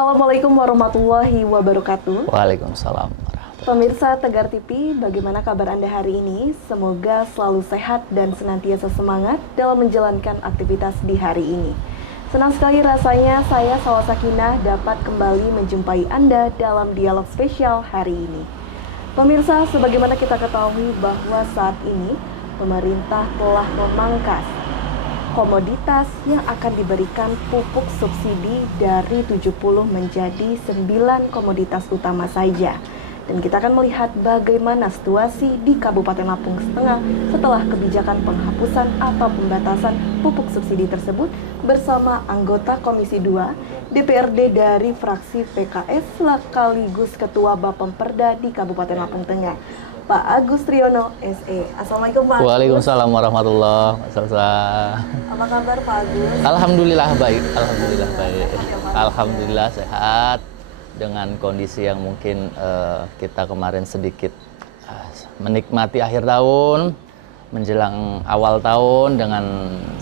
Assalamualaikum warahmatullahi wabarakatuh. Waalaikumsalam. Pemirsa Tegar TV, bagaimana kabar Anda hari ini? Semoga selalu sehat dan senantiasa semangat dalam menjalankan aktivitas di hari ini. Senang sekali rasanya saya Salwa Sakinah dapat kembali menjumpai Anda dalam dialog spesial hari ini. Pemirsa, sebagaimana kita ketahui bahwa saat ini pemerintah telah memangkas komoditas yang akan diberikan pupuk subsidi dari 70 menjadi 9 komoditas utama saja. Dan kita akan melihat bagaimana situasi di Kabupaten Lampung Tengah setelah kebijakan penghapusan atau pembatasan pupuk subsidi tersebut bersama anggota Komisi 2 DPRD dari fraksi PKS sekaligus Ketua Bapemperda di Kabupaten Lampung Tengah, Pak Agus Triyono SE. Assalamualaikum Pak. Waalaikumsalam warahmatullahi wabarakatuh. Apa kabar Pak Agus? Alhamdulillah baik, alhamdulillah baik. Alhamdulillah sehat dengan kondisi yang mungkin kita kemarin sedikit menikmati akhir tahun menjelang awal tahun dengan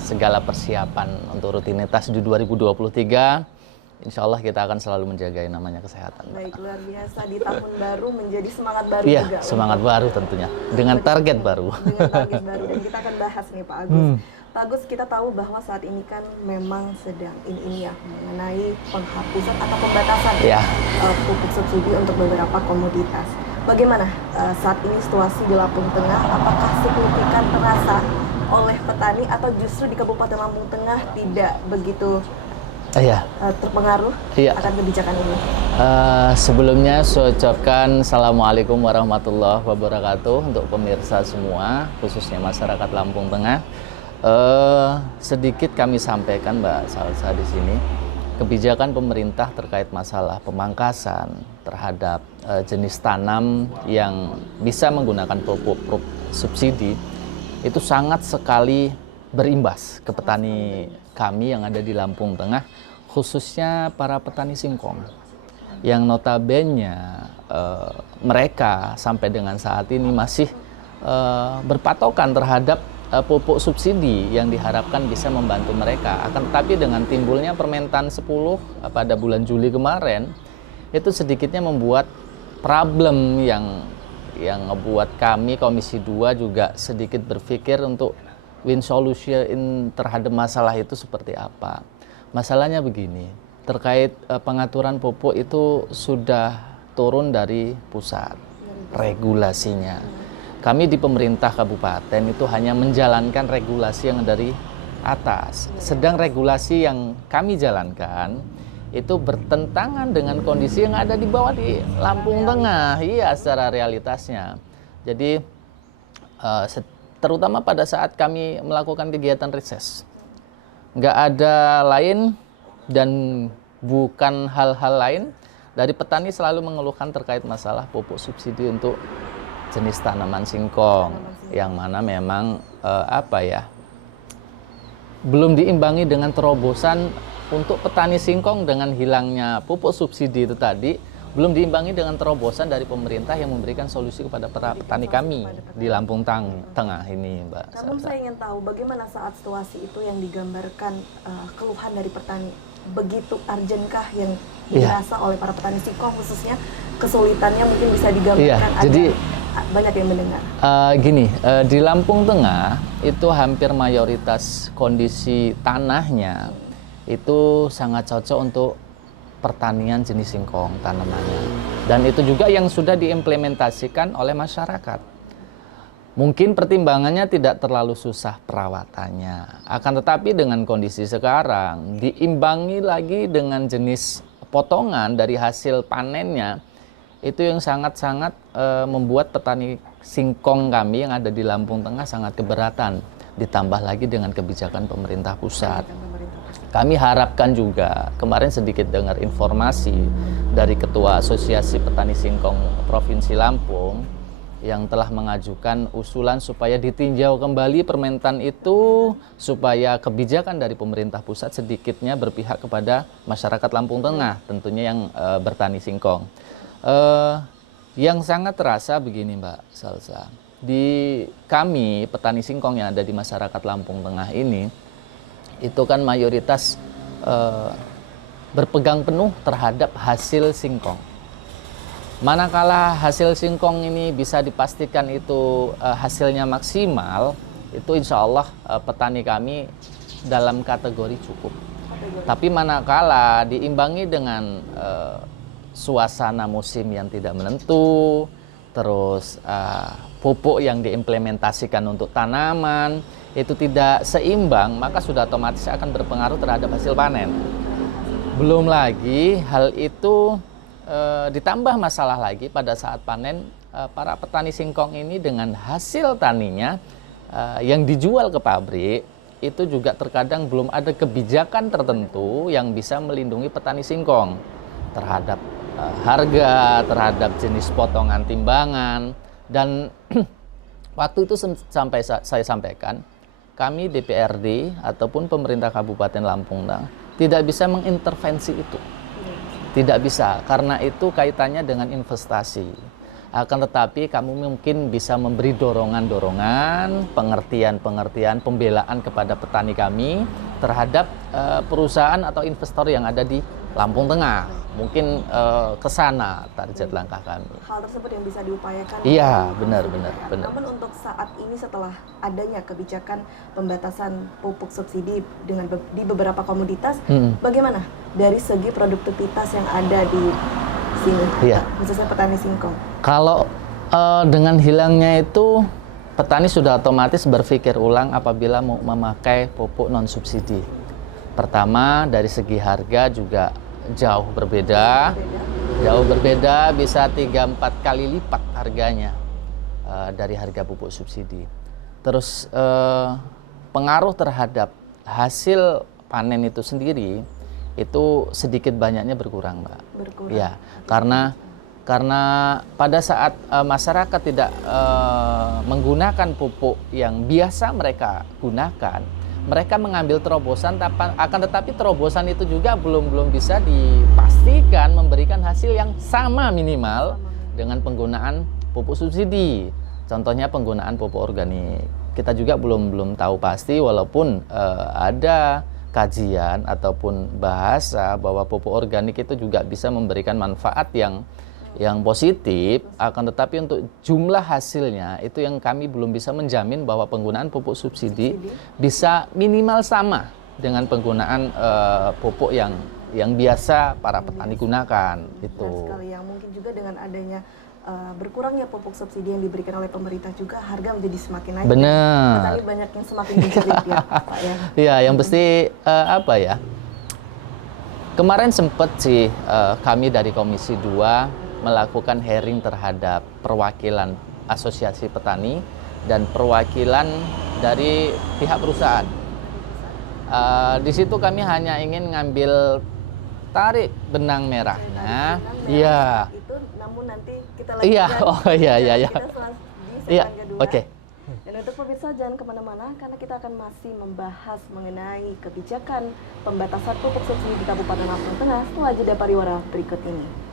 segala persiapan untuk rutinitas di 2023. Insya Allah kita akan selalu menjaga yang namanya kesehatan. Baik, luar biasa. Di tahun baru menjadi semangat baru Iya, juga. semangat baru tentunya. Dengan target baru. Dengan target baru. Dan kita akan bahas nih Pak Agus. Pak Agus, kita tahu bahwa saat ini kan memang sedang ini ya mengenai penghapusan atau pembatasan pupuk subsidi untuk beberapa komoditas. Bagaimana saat ini situasi di Lampung Tengah? Apakah signifikan terasa oleh petani atau justru di Kabupaten Lampung Tengah tidak begitu terpengaruh akan kebijakan ini? Sebelumnya saya ucapkan Assalamualaikum warahmatullahi wabarakatuh untuk pemirsa semua, khususnya masyarakat Lampung Tengah. Sedikit kami sampaikan Mbak Salsa di sini, kebijakan pemerintah terkait masalah pemangkasan terhadap jenis tanam yang bisa menggunakan pupuk subsidi itu sangat sekali berimbas ke petani kami yang ada di Lampung Tengah, khususnya para petani singkong yang notabene mereka sampai dengan saat ini masih berpatokan terhadap pupuk subsidi yang diharapkan bisa membantu mereka. Akan tetapi dengan timbulnya Permentan 10 pada bulan Juli kemarin, itu sedikitnya membuat problem yang ngebuat kami Komisi 2 juga sedikit berpikir untuk win solution terhadap masalah itu seperti apa. Masalahnya begini, terkait pengaturan pupuk itu sudah turun dari pusat regulasinya. Kami di pemerintah kabupaten itu hanya menjalankan regulasi yang dari atas. Sedang regulasi yang kami jalankan itu bertentangan dengan kondisi yang ada di bawah di Lampung Tengah. Iya, secara realitasnya. Jadi terutama pada saat kami melakukan kegiatan reses, nggak ada lain dan bukan hal-hal lain dari petani selalu mengeluhkan terkait masalah pupuk subsidi untuk jenis tanaman singkong yang mana memang belum diimbangi dengan terobosan untuk petani singkong dengan hilangnya pupuk subsidi itu tadi, belum diimbangi dengan terobosan dari pemerintah yang memberikan solusi kepada para petani kami di Lampung Tengah ini, Mbak. Namun saya ingin tahu bagaimana saat situasi itu yang digambarkan keluhan dari petani, begitu urgentkah yang dirasa oleh para petani singkong, khususnya kesulitannya mungkin bisa digambarkan jadi banyak yang mendengar. Di Lampung Tengah itu hampir mayoritas kondisi tanahnya itu sangat cocok untuk pertanian jenis singkong tanamannya, dan itu juga yang sudah diimplementasikan oleh masyarakat. Mungkin pertimbangannya tidak terlalu susah perawatannya, akan tetapi dengan kondisi sekarang diimbangi lagi dengan jenis potongan dari hasil panennya, itu yang sangat-sangat membuat petani singkong kami yang ada di Lampung Tengah sangat keberatan, ditambah lagi dengan kebijakan pemerintah pusat. Kami harapkan juga, kemarin sedikit dengar informasi dari Ketua Asosiasi Petani Singkong Provinsi Lampung yang telah mengajukan usulan supaya ditinjau kembali Permentan itu, supaya kebijakan dari pemerintah pusat sedikitnya berpihak kepada masyarakat Lampung Tengah, tentunya yang bertani singkong. Yang sangat terasa begini Mbak Salsa, di kami petani singkong yang ada di masyarakat Lampung Tengah ini, itu kan mayoritas berpegang penuh terhadap hasil singkong. Manakala hasil singkong ini bisa dipastikan itu hasilnya maksimal, itu insya Allah petani kami dalam kategori cukup. Tapi manakala diimbangi dengan suasana musim yang tidak menentu, terus pupuk yang diimplementasikan untuk tanaman itu tidak seimbang, maka sudah otomatis akan berpengaruh terhadap hasil panen. Belum lagi hal itu ditambah masalah lagi pada saat panen, para petani singkong ini dengan hasil taninya yang dijual ke pabrik itu juga terkadang belum ada kebijakan tertentu yang bisa melindungi petani singkong terhadap harga, terhadap jenis potongan timbangan. Dan waktu itu sampai saya sampaikan, kami DPRD ataupun pemerintah Kabupaten Lampung Tengah tidak bisa mengintervensi itu. Tidak bisa, karena itu kaitannya dengan investasi. Akan tetapi kami mungkin bisa memberi dorongan-dorongan, pengertian-pengertian, pembelaan kepada petani kami terhadap perusahaan atau investor yang ada di Lampung Tengah. Mungkin ke sana target langkah kami. Hal tersebut yang bisa diupayakan. Iya, benar. Namun untuk saat ini setelah adanya kebijakan pembatasan pupuk subsidi di beberapa komoditas, bagaimana dari segi produktivitas yang ada di sini, khususnya petani singkong? Kalau dengan hilangnya itu, petani sudah otomatis berpikir ulang apabila mau memakai pupuk non subsidi. Pertama, dari segi harga juga jauh berbeda, bisa 3-4 kali lipat harganya dari harga pupuk subsidi. Terus pengaruh terhadap hasil panen itu sendiri itu sedikit banyaknya berkurang, Mbak. Ya, karena pada saat masyarakat tidak menggunakan pupuk yang biasa mereka gunakan, mereka mengambil terobosan, akan tetapi terobosan itu juga belum bisa dipastikan memberikan hasil yang sama minimal dengan penggunaan pupuk subsidi. Contohnya penggunaan pupuk organik. Kita juga belum tahu pasti, walaupun ada kajian ataupun bahasa bahwa pupuk organik itu juga bisa memberikan manfaat yang positif, akan tetapi untuk jumlah hasilnya itu yang kami belum bisa menjamin bahwa penggunaan pupuk subsidi bisa minimal sama dengan penggunaan pupuk yang biasa para petani gunakan. Itu. Sekali yang mungkin juga dengan adanya berkurangnya pupuk subsidi yang diberikan oleh pemerintah juga harga menjadi semakin naik. Benar. Petani banyak yang semakin menjerit ya, Pak ya. Iya, yang pasti kemarin sempat sih kami dari Komisi 2 melakukan hearing terhadap perwakilan asosiasi petani dan perwakilan dari pihak perusahaan. Di situ kami hanya ingin ngambil tarik benang merahnya. Iya. Itu namun nanti kita lanjutkan. Iya, iya. Iya, oke. Dan untuk pemirsa jangan kemana-mana karena kita akan masih membahas mengenai kebijakan pembatasan pupuk subsidi di Kabupaten Lampung Tengah setelah jeda pariwara berikut ini.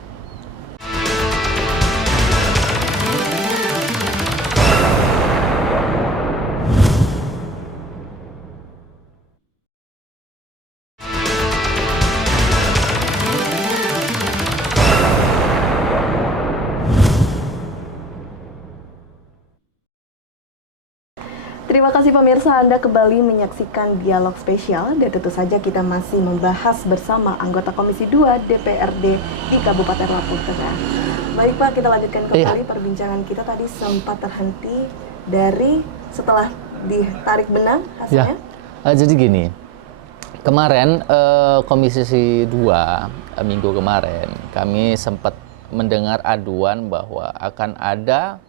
Terima kasih pemirsa, Anda kembali menyaksikan dialog spesial dan tentu saja kita masih membahas bersama anggota Komisi 2 DPRD di Kabupaten Lampung Tengah. Baik Pak, kita lanjutkan kembali perbincangan kita tadi sempat terhenti dari setelah ditarik benang hasilnya. Ya, jadi gini, kemarin Komisi 2 minggu kemarin kami sempat mendengar aduan bahwa akan ada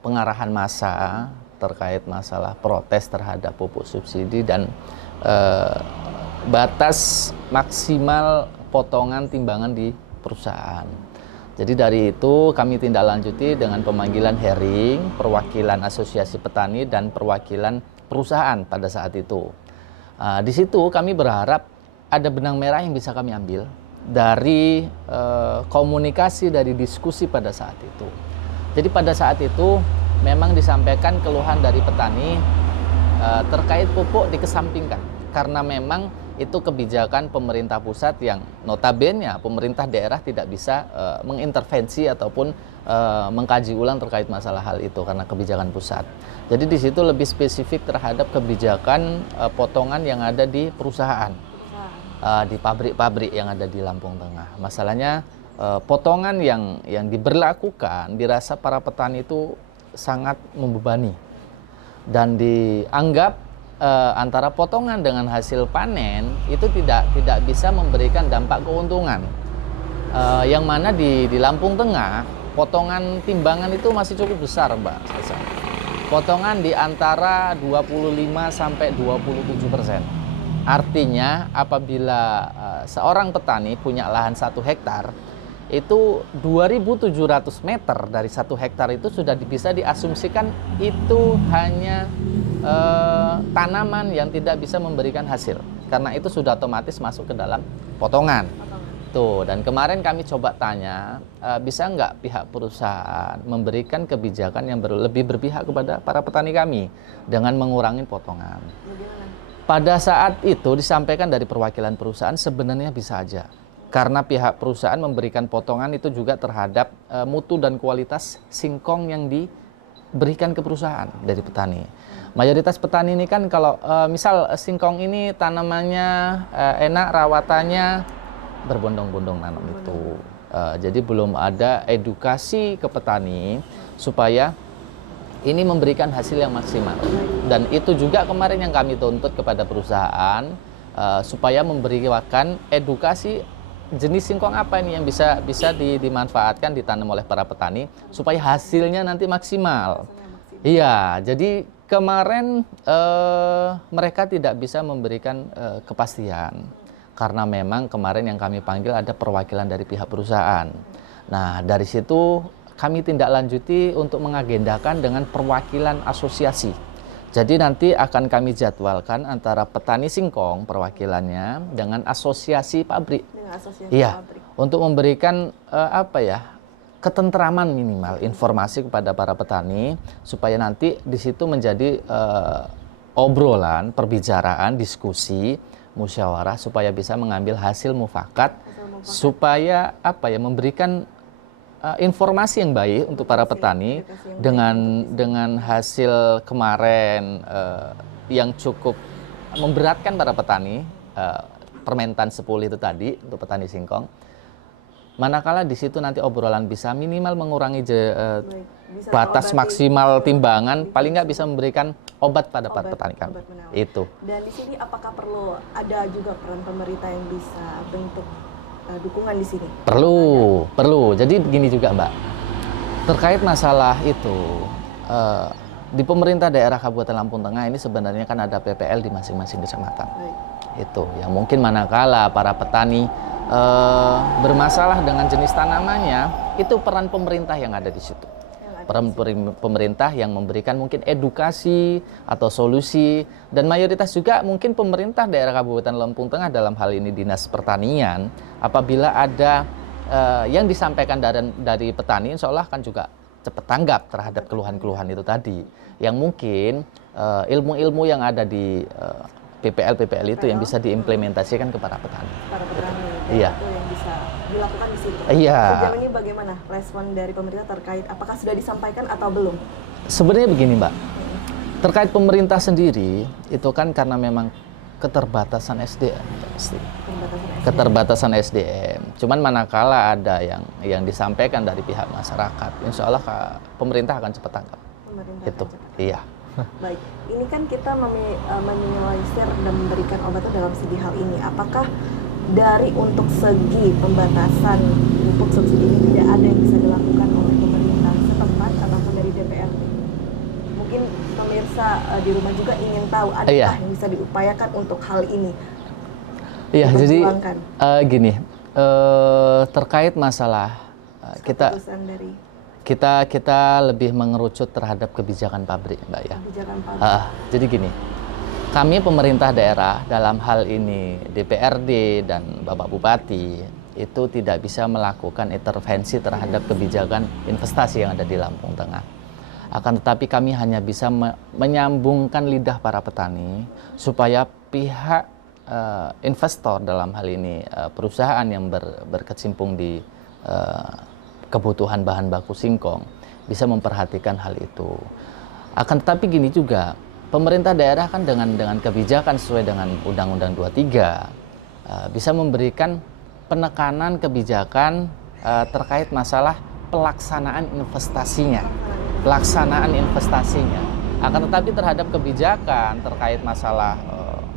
pengarahan massa terkait masalah protes terhadap pupuk subsidi dan batas maksimal potongan timbangan di perusahaan. Jadi dari itu kami tindak lanjuti dengan pemanggilan hearing perwakilan asosiasi petani dan perwakilan perusahaan pada saat itu. Di situ kami berharap ada benang merah yang bisa kami ambil dari komunikasi, dari diskusi pada saat itu. Jadi pada saat itu memang disampaikan keluhan dari petani terkait pupuk dikesampingkan karena memang itu kebijakan pemerintah pusat yang notabene pemerintah daerah tidak bisa mengintervensi ataupun mengkaji ulang terkait masalah hal itu karena kebijakan pusat. Jadi di situ lebih spesifik terhadap kebijakan potongan yang ada di perusahaan, di pabrik-pabrik yang ada di Lampung Tengah. Masalahnya potongan yang diberlakukan dirasa para petani itu sangat membebani dan dianggap antara potongan dengan hasil panen itu tidak bisa memberikan dampak keuntungan. Yang mana di Lampung Tengah potongan timbangan itu masih cukup besar, Mbak Sasa. Potongan di antara 25 sampai 27%. Artinya apabila seorang petani punya lahan 1 hektar, itu 2.700 meter dari 1 hektar itu sudah bisa diasumsikan itu hanya tanaman yang tidak bisa memberikan hasil. Karena itu sudah otomatis masuk ke dalam potongan. Tuh, dan kemarin kami coba tanya, bisa nggak pihak perusahaan memberikan kebijakan yang lebih berpihak kepada para petani kami dengan mengurangi potongan. Pada saat itu disampaikan dari perwakilan perusahaan sebenarnya bisa aja. Karena pihak perusahaan memberikan potongan itu juga terhadap mutu dan kualitas singkong yang diberikan ke perusahaan dari petani. Mayoritas petani ini kan kalau misal singkong ini tanamannya enak, rawatannya berbondong-bondong nanam itu. Jadi belum ada edukasi ke petani supaya ini memberikan hasil yang maksimal. Dan itu juga kemarin yang kami tuntut kepada perusahaan supaya memberikan edukasi jenis singkong apa ini yang bisa dimanfaatkan ditanam oleh para petani supaya hasilnya nanti maksimal. Iya, jadi kemarin mereka tidak bisa memberikan kepastian. Karena memang kemarin yang kami panggil ada perwakilan dari pihak perusahaan. Nah, dari situ kami tindak lanjuti untuk mengagendakan dengan perwakilan asosiasi. Jadi nanti akan kami jadwalkan antara petani singkong perwakilannya dengan asosiasi pabrik. Dengan asosiasi pabrik. Untuk memberikan ketentraman minimal informasi kepada para petani supaya nanti di situ menjadi obrolan, perbicaraan, diskusi, musyawarah supaya bisa mengambil hasil mufakat supaya memberikan informasi yang baik untuk para petani dengan hasil kemarin yang cukup memberatkan para petani, Permentan 10 itu tadi untuk petani singkong. Manakala di situ nanti obrolan bisa minimal mengurangi batas maksimal timbangan, paling nggak bisa memberikan obat pada para petani kami. Itu. Dan di sini apakah perlu ada juga peran pemerintah yang bisa bentuk dukungan di sini? Perlu. Jadi begini juga, Mbak. Terkait masalah itu, di pemerintah daerah Kabupaten Lampung Tengah ini sebenarnya kan ada PPL di masing-masing kecamatan. Itu yang mungkin manakala para petani bermasalah dengan jenis tanamannya, itu peran pemerintah yang ada di situ. Peran pemerintah yang memberikan mungkin edukasi atau solusi, dan mayoritas juga mungkin pemerintah daerah Kabupaten Lampung Tengah dalam hal ini Dinas Pertanian, apabila ada yang disampaikan dari petani, insya Allah kan juga cepat tanggap terhadap keluhan-keluhan itu tadi, yang mungkin ilmu-ilmu yang ada di PPL itu yang bisa diimplementasikan kepada petani. Para petani, iya. Itu yang bisa dilakukan di situ. Iya. Sejauh ini bagaimana respon dari pemerintah terkait apakah sudah disampaikan atau belum? Sebenarnya begini, Mbak. Terkait pemerintah sendiri itu kan karena memang keterbatasan SDM. Keterbatasan SDM. Cuman manakala ada yang disampaikan dari pihak masyarakat, insya Allah pemerintah akan cepat tanggap. Itu. Iya. Baik, ini kan kita meminimalisir dan memberikan obat dalam segi hal ini. Apakah dari untuk segi pembatasan pupuk subsidi ini tidak ada yang bisa dilakukan oleh pemerintah setempat ataupun dari DPRD? Mungkin pemirsa di rumah juga ingin tahu adakah yang bisa diupayakan untuk hal ini? Iya, jadi gini, terkait masalah kita lebih mengerucut terhadap kebijakan pabrik, Mbak ya. Kebijakan pabrik. Jadi gini, kami pemerintah daerah dalam hal ini DPRD dan Bapak Bupati itu tidak bisa melakukan intervensi terhadap kebijakan investasi yang ada di Lampung Tengah. Akan tetapi kami hanya bisa menyambungkan lidah para petani supaya pihak investor dalam hal ini perusahaan yang berkecimpung di kebutuhan bahan baku singkong bisa memperhatikan hal itu. Akan tetapi gini juga, pemerintah daerah kan dengan kebijakan sesuai dengan Undang-Undang 23 bisa memberikan penekanan kebijakan terkait masalah pelaksanaan investasinya. Akan tetapi terhadap kebijakan terkait masalah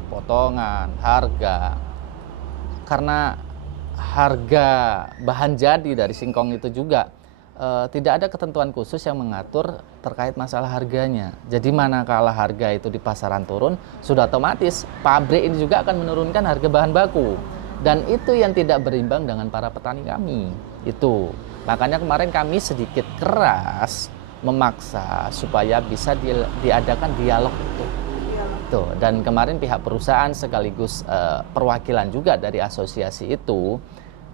potongan, harga, karena harga bahan jadi dari singkong itu juga tidak ada ketentuan khusus yang mengatur terkait masalah harganya. Jadi manakala harga itu di pasaran turun, sudah otomatis pabrik ini juga akan menurunkan harga bahan baku. Dan itu yang tidak berimbang dengan para petani kami. Itu. Makanya kemarin kami sedikit keras memaksa supaya bisa diadakan dialog itu. Tuh, dan kemarin pihak perusahaan sekaligus perwakilan juga dari asosiasi itu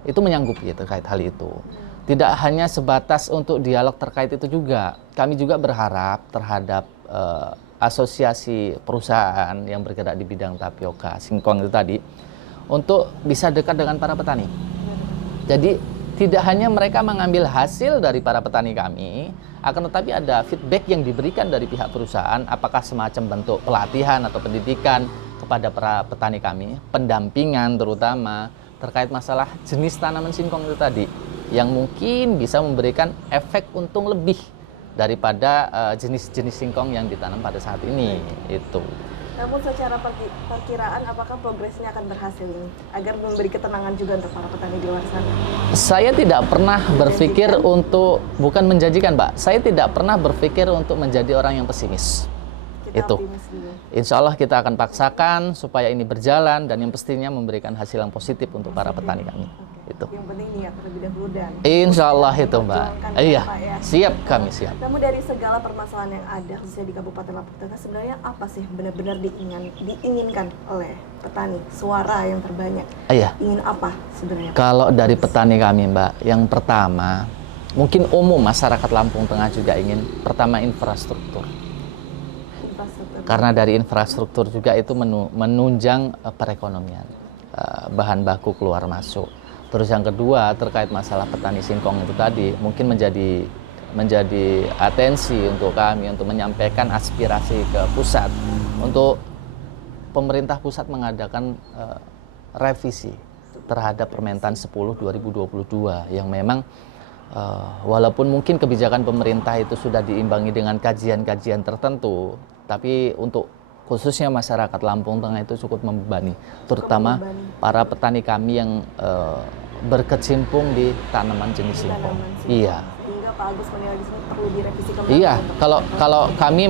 menyanggupi terkait hal itu. Tidak hanya sebatas untuk dialog terkait itu juga, kami juga berharap terhadap asosiasi perusahaan yang bergerak di bidang tapioka, singkong itu tadi, untuk bisa dekat dengan para petani. Jadi tidak hanya mereka mengambil hasil dari para petani kami, akan tetapi ada feedback yang diberikan dari pihak perusahaan, apakah semacam bentuk pelatihan atau pendidikan kepada para petani kami, pendampingan terutama terkait masalah jenis tanaman singkong itu tadi, yang mungkin bisa memberikan efek untung lebih daripada jenis-jenis singkong yang ditanam pada saat ini. Itu. Namun secara perkiraan apakah progresnya akan berhasil ini agar memberi ketenangan juga untuk para petani di luar sana? Saya tidak pernah berpikir untuk, bukan menjanjikan Mbak, saya tidak pernah berpikir untuk menjadi orang yang pesimis. Itu. Insya Allah kita akan paksakan supaya ini berjalan dan yang pastinya memberikan hasil yang positif untuk para petani kami. Itu. Yang penting niat terlebih dahulu dan insya Allah itu Mbak. Iya, ya. Siap kami siap. Namun dari segala permasalahan yang ada khususnya di Kabupaten Lampung Tengah, sebenarnya apa sih benar-benar diinginkan oleh petani? Suara yang terbanyak. Iya. Ingin apa sebenarnya? Kalau dari petani kami Mbak, yang pertama mungkin umum masyarakat Lampung Tengah juga ingin pertama infrastruktur. Karena dari infrastruktur juga itu menunjang perekonomian, bahan baku keluar masuk. Terus yang kedua terkait masalah petani singkong itu tadi mungkin menjadi atensi untuk kami untuk menyampaikan aspirasi ke pusat untuk pemerintah pusat mengadakan revisi terhadap Permentan 10 2022 yang memang walaupun mungkin kebijakan pemerintah itu sudah diimbangi dengan kajian-kajian tertentu, tapi untuk khususnya masyarakat Lampung Tengah itu cukup membebani, terutama para petani kami yang berkecimpung di tanaman jenis singkong. Iya. Sehingga Pak Agus menilai di sini perlu direvisi kembali. Iya, kalau kami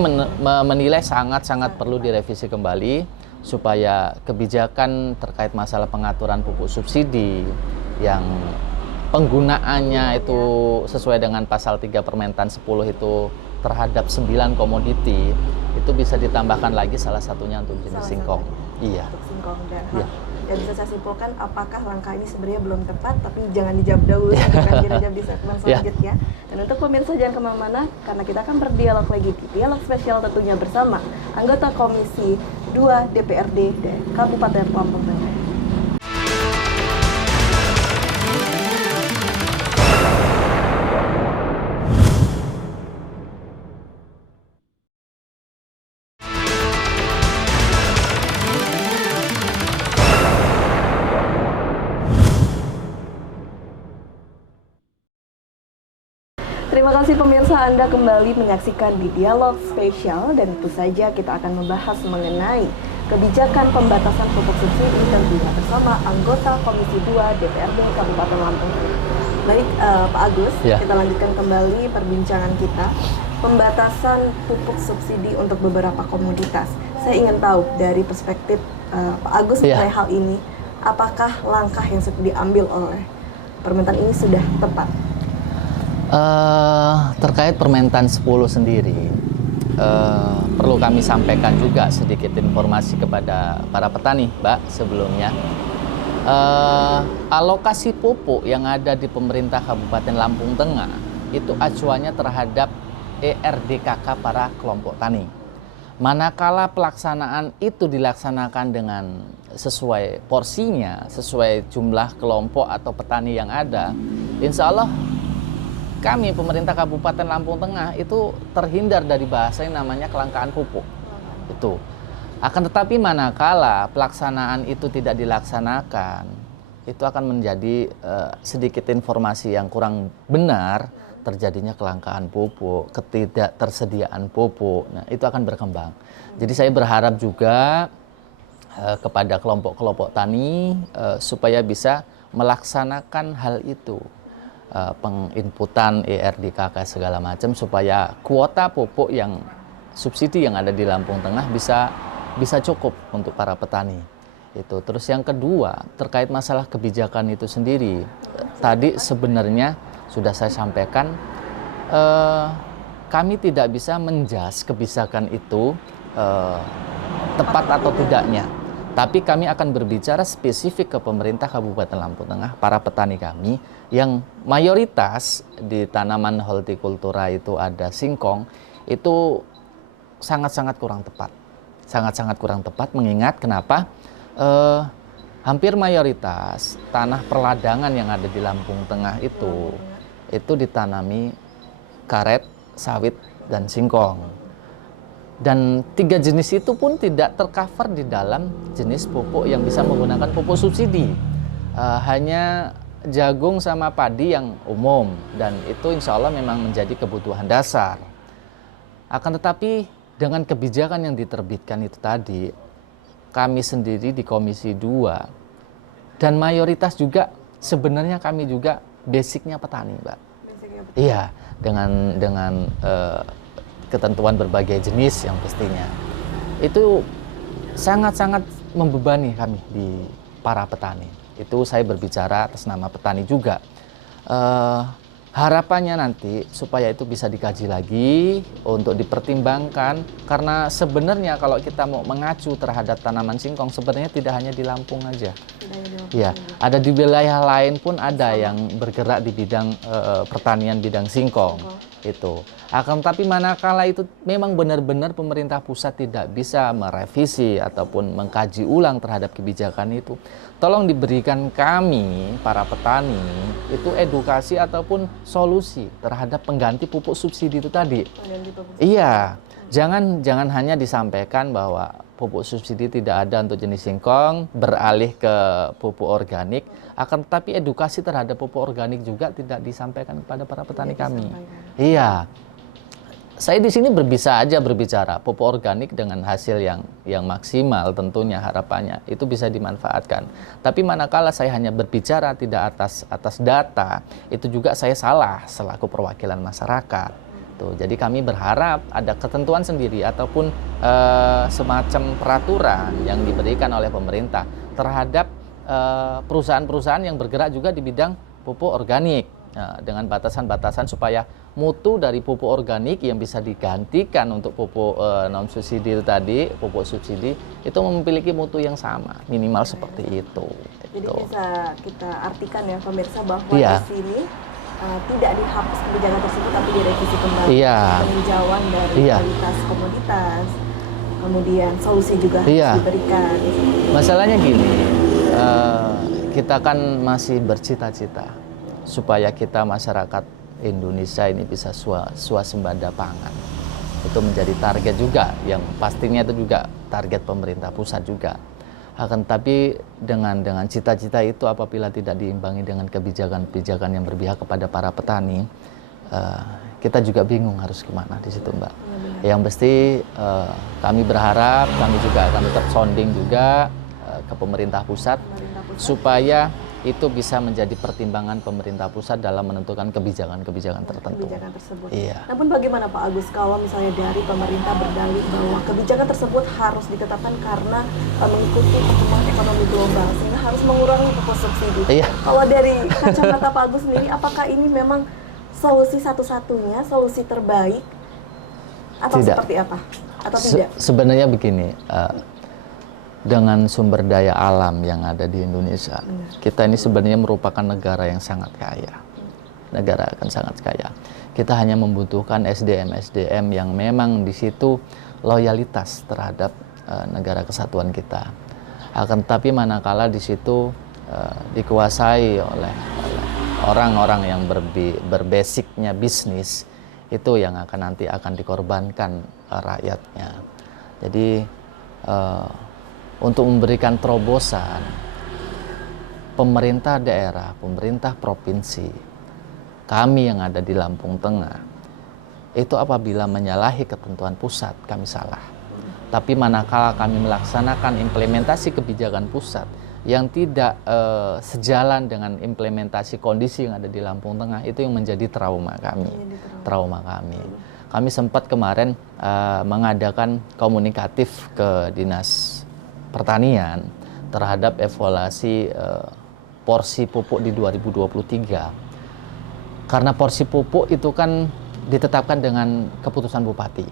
menilai sangat perlu direvisi kembali supaya kebijakan terkait masalah pengaturan pupuk subsidi yang penggunaannya itu sesuai dengan pasal 3 Permentan 10 itu terhadap 9 komoditi itu bisa ditambahkan lagi salah satunya untuk jenis singkong. Iya. Untuk singkong dan iya. Dan bisa saya simpulkan apakah langkah ini sebenarnya belum tepat, tapi jangan dijawab dahulu, akan dijawab di segmen selanjutnya. Dan untuk pemirsa jangan kemana-mana karena kita akan berdialog lagi di dialog spesial tentunya bersama anggota Komisi 2 DPRD Kabupaten Lampung Tengah. Terima kasih pemirsa, Anda kembali menyaksikan di Dialog Spesial dan tentu saja kita akan membahas mengenai kebijakan pembatasan pupuk subsidi tentunya bersama anggota Komisi 2 DPRD Kabupaten Lampung Tengah. Baik Pak Agus, kita lanjutkan kembali perbincangan kita. Pembatasan pupuk subsidi untuk beberapa komoditas. Saya ingin tahu dari perspektif Pak Agus mengenai hal ini, apakah langkah yang sudah diambil oleh Permentan ini sudah tepat? Terkait Permentan 10 sendiri, perlu kami sampaikan juga sedikit informasi kepada para petani, Mbak, sebelumnya. Alokasi pupuk yang ada di pemerintah Kabupaten Lampung Tengah itu acuannya terhadap ERDKK para kelompok tani. Manakala pelaksanaan itu dilaksanakan dengan sesuai porsinya, sesuai jumlah kelompok atau petani yang ada, insya Allah kami pemerintah Kabupaten Lampung Tengah itu terhindar dari bahasa yang namanya kelangkaan pupuk. Itu. Akan tetapi manakala pelaksanaan itu tidak dilaksanakan, itu akan menjadi sedikit informasi yang kurang benar, terjadinya kelangkaan pupuk, ketidaktersediaan pupuk. Nah, itu akan berkembang. Jadi saya berharap juga kepada kelompok-kelompok tani supaya bisa melaksanakan hal itu. Penginputan ERDKK segala macam supaya kuota pupuk yang subsidi yang ada di Lampung Tengah bisa cukup untuk para petani. Itu. Terus yang kedua terkait masalah kebijakan itu sendiri. Tadi sebenarnya sudah saya sampaikan, kami tidak bisa menjas kebijakan itu tepat atau tidaknya. Tapi kami akan berbicara spesifik ke pemerintah Kabupaten Lampung Tengah, para petani kami yang mayoritas di tanaman hortikultura itu ada singkong, itu sangat-sangat kurang tepat. Sangat-sangat kurang tepat mengingat kenapa? Hampir mayoritas tanah perladangan yang ada di Lampung Tengah itu ditanami karet, sawit, dan singkong. Dan 3 jenis itu pun tidak tercover di dalam jenis pupuk yang bisa menggunakan pupuk subsidi. Hanya jagung sama padi yang umum, dan itu insya Allah memang menjadi kebutuhan dasar. Akan tetapi dengan kebijakan yang diterbitkan itu tadi, kami sendiri di Komisi 2 dan mayoritas juga sebenarnya kami juga basicnya petani, Mbak. Iya, dengan ketentuan berbagai jenis yang pastinya itu sangat-sangat membebani kami di para petani. Itu saya berbicara atas nama petani juga. Harapannya nanti supaya itu bisa dikaji lagi untuk dipertimbangkan, karena sebenarnya kalau kita mau mengacu terhadap tanaman singkong sebenarnya tidak hanya di Lampung aja. Ya, ada di wilayah lain pun ada yang bergerak di bidang pertanian bidang singkong. Itu. Akan tapi manakala itu memang benar-benar pemerintah pusat tidak bisa merevisi ataupun mengkaji ulang terhadap kebijakan itu, tolong diberikan kami para petani itu edukasi ataupun solusi terhadap pengganti pupuk subsidi itu tadi. Iya, jangan hanya disampaikan bahwa pupuk subsidi tidak ada untuk jenis singkong, beralih ke pupuk organik, akan tetapi edukasi terhadap pupuk organik juga tidak disampaikan kepada para petani kami. Iya, saya di sini bisa aja berbicara pupuk organik dengan hasil yang maksimal, tentunya harapannya itu bisa dimanfaatkan. Tapi manakala saya hanya berbicara tidak atas data, itu juga saya salah selaku perwakilan masyarakat. Tuh, jadi kami berharap ada ketentuan sendiri ataupun semacam peraturan yang diberikan oleh pemerintah terhadap perusahaan-perusahaan yang bergerak juga di bidang pupuk organik. Nah, dengan batasan-batasan supaya mutu dari pupuk organik yang bisa digantikan untuk pupuk non subsidi itu tadi, pupuk subsidi itu memiliki mutu yang sama, minimal seperti itu. Jadi bisa kita artikan ya pemirsa bahwa Iya. di sini tidak dihapus kebijakan tersebut tapi direvisi kembali. Iya. Peninjauan dari Iya. kualitas komoditas, kemudian solusi juga Iya. harus diberikan. Masalahnya gini, kita kan masih bercita-cita supaya kita masyarakat Indonesia ini bisa swasembada pangan. Itu menjadi target juga yang pastinya itu juga target pemerintah pusat juga. Akan tapi dengan cita-cita itu apabila tidak diimbangi dengan kebijakan-kebijakan yang berpihak kepada para petani, kita juga bingung harus kemana di situ, Mbak. Yang pasti kami berharap, kami juga akan tetap sounding juga ke pemerintah pusat supaya itu bisa menjadi pertimbangan pemerintah pusat dalam menentukan kebijakan-kebijakan tertentu. Kebijakan tersebut. Iya. Namun bagaimana Pak Agus kalau misalnya dari pemerintah berdalih bahwa kebijakan tersebut harus ditetapkan karena mengikuti pertumbuhan ekonomi global sehingga harus mengurangi pupuk subsidi. Iya. Kalau dari kacamata Pak Agus sendiri, apakah ini memang solusi satu-satunya, solusi terbaik, atau Tidak. seperti apa? Atau tidak? Sebenarnya begini. Dengan sumber daya alam yang ada di Indonesia, kita ini sebenarnya merupakan negara yang sangat kaya. negara akan sangat kaya. Kita hanya membutuhkan SDM yang memang di situ loyalitas terhadap negara kesatuan kita. Akan tetapi manakala di situ dikuasai oleh orang-orang yang berbasicnya bisnis, itu yang nanti akan dikorbankan rakyatnya. Jadi untuk memberikan terobosan, pemerintah daerah, pemerintah provinsi, kami yang ada di Lampung Tengah, itu apabila menyalahi ketentuan pusat, kami salah. Tapi manakala kami melaksanakan implementasi kebijakan pusat yang tidak sejalan dengan implementasi kondisi yang ada di Lampung Tengah, itu yang menjadi trauma kami. Kami sempat kemarin mengadakan komunikatif ke Dinas Pertanian terhadap evaluasi porsi pupuk di 2023. Karena porsi pupuk itu kan ditetapkan dengan keputusan bupati,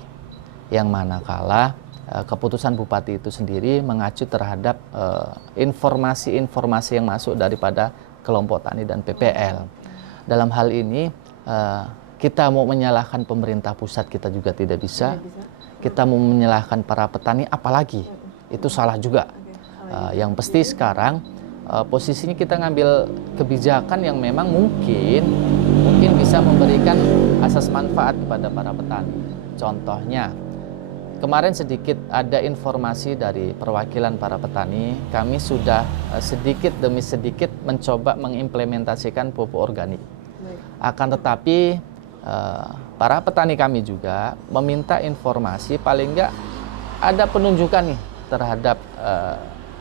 yang manakala keputusan bupati itu sendiri mengacu terhadap informasi-informasi yang masuk daripada kelompok tani dan PPL. Dalam hal ini kita mau menyalahkan pemerintah pusat, kita juga tidak bisa. Kita mau menyalahkan para petani, apalagi itu salah juga. Yang pasti sekarang posisinya kita ngambil kebijakan yang memang mungkin bisa memberikan asas manfaat kepada para petani. Contohnya, kemarin sedikit ada informasi dari perwakilan para petani, kami sudah sedikit demi sedikit mencoba mengimplementasikan pupuk organik. Akan tetapi para petani kami juga meminta informasi, paling enggak ada penunjukan nih terhadap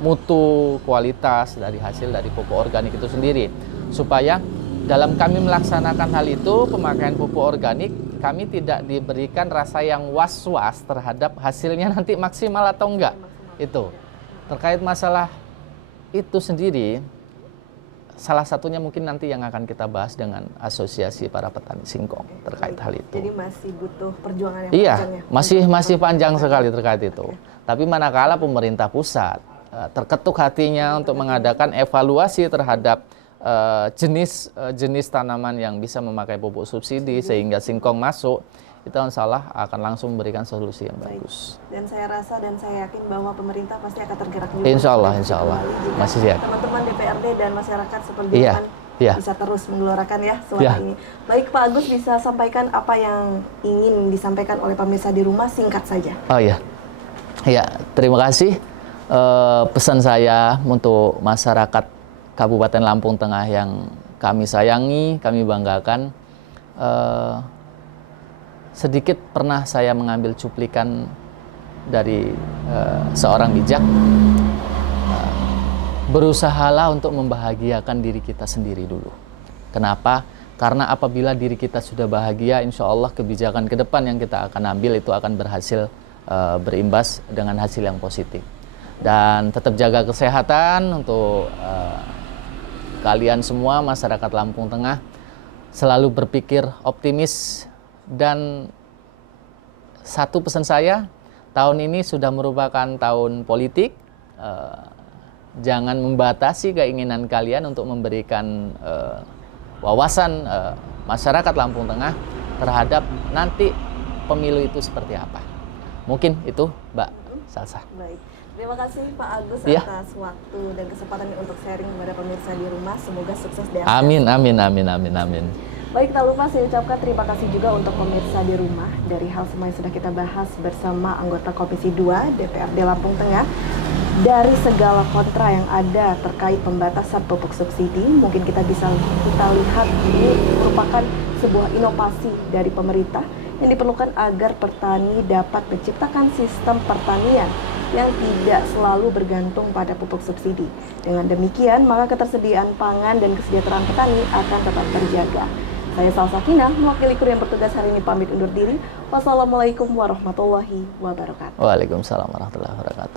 mutu, kualitas dari hasil dari pupuk organik itu sendiri, supaya dalam kami melaksanakan hal itu, pemakaian pupuk organik, kami tidak diberikan rasa yang was-was terhadap hasilnya nanti maksimal atau enggak. Itu terkait masalah itu sendiri, salah satunya mungkin nanti yang akan kita bahas dengan asosiasi para petani singkong terkait hal itu. Jadi masih butuh perjuangan yang iya, panjang ya? masih panjang sekali terkait itu. Tapi manakala pemerintah pusat terketuk hatinya untuk mengadakan evaluasi terhadap jenis tanaman yang bisa memakai pupuk subsidi sehingga singkong masuk, itu insya Allah akan langsung memberikan solusi yang bagus. Dan saya rasa dan saya yakin bahwa pemerintah pasti akan tergerak juga. Insya Allah. Masih siap. Teman-teman DPRD dan masyarakat seperti bisa terus menggelorakan ya suara ini. Baik Pak Agus, bisa sampaikan apa yang ingin disampaikan oleh pemirsa di rumah, singkat saja. Oh iya, terima kasih. Pesan saya untuk masyarakat Kabupaten Lampung Tengah yang kami sayangi, kami banggakan. Sedikit pernah saya mengambil cuplikan dari seorang bijak, berusahalah untuk membahagiakan diri kita sendiri dulu. Kenapa? Karena apabila diri kita sudah bahagia, insya Allah kebijakan ke depan yang kita akan ambil itu akan berhasil berimbas dengan hasil yang positif. Dan tetap jaga kesehatan untuk kalian semua, masyarakat Lampung Tengah, selalu berpikir optimis. Dan satu pesan saya, tahun ini sudah merupakan tahun politik. Jangan membatasi keinginan kalian untuk memberikan wawasan masyarakat Lampung Tengah terhadap nanti pemilu itu seperti apa. Mungkin itu, Mbak Salsa. Baik. Terima kasih Pak Agus atas waktu dan kesempatannya untuk sharing kepada pemirsa di rumah. Semoga sukses dan amin. Baik, tak lupa saya ucapkan terima kasih juga untuk pemirsa di rumah. Dari hal semua yang sudah kita bahas bersama anggota Komisi 2 DPRD Lampung Tengah, dari segala kontra yang ada terkait pembatasan pupuk subsidi, mungkin kita lihat ini merupakan sebuah inovasi dari pemerintah yang diperlukan agar petani dapat menciptakan sistem pertanian yang tidak selalu bergantung pada pupuk subsidi. Dengan demikian, maka ketersediaan pangan dan kesejahteraan petani akan tetap terjaga. Saya Salsa Kinah, mewakili kru yang bertugas hari ini pamit undur diri. Wassalamualaikum warahmatullahi wabarakatuh. Waalaikumsalam warahmatullahi wabarakatuh.